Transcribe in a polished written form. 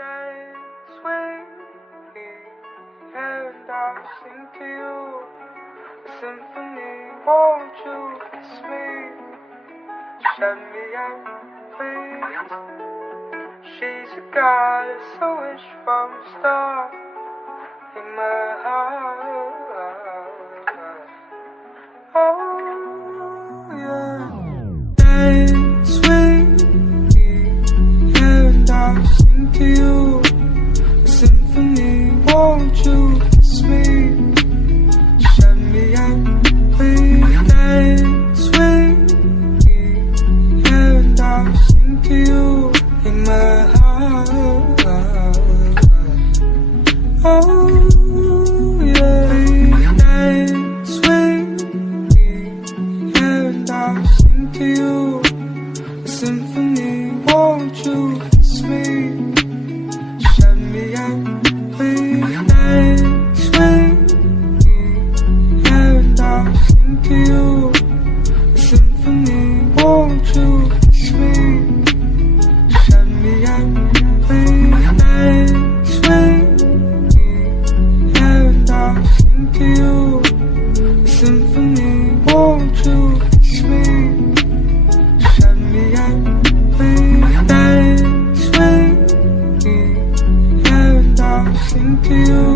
Dance with me, and I'll sing to you a symphony. Won't you kiss me? Shut me out, please. She's a goddess, a wish from a star in my heart. Oh yeah. Dance with me, and I'll sing to you a symphony. Won't you kiss me? Shut me out, please. Dance with me, and I'll sing to you in my heart. Oh yeah. Please dance with me, and I'll sing to you a symphony. Won't you kiss me? Shut me out, please. Dance with me, and I'll sing to you a symphony. Won't you kiss me? Shut me out, please. Dance with me, and I'll sing to you a symphony. Won't you kiss me? Shut me out, please. Dance with me, and I'll sing to you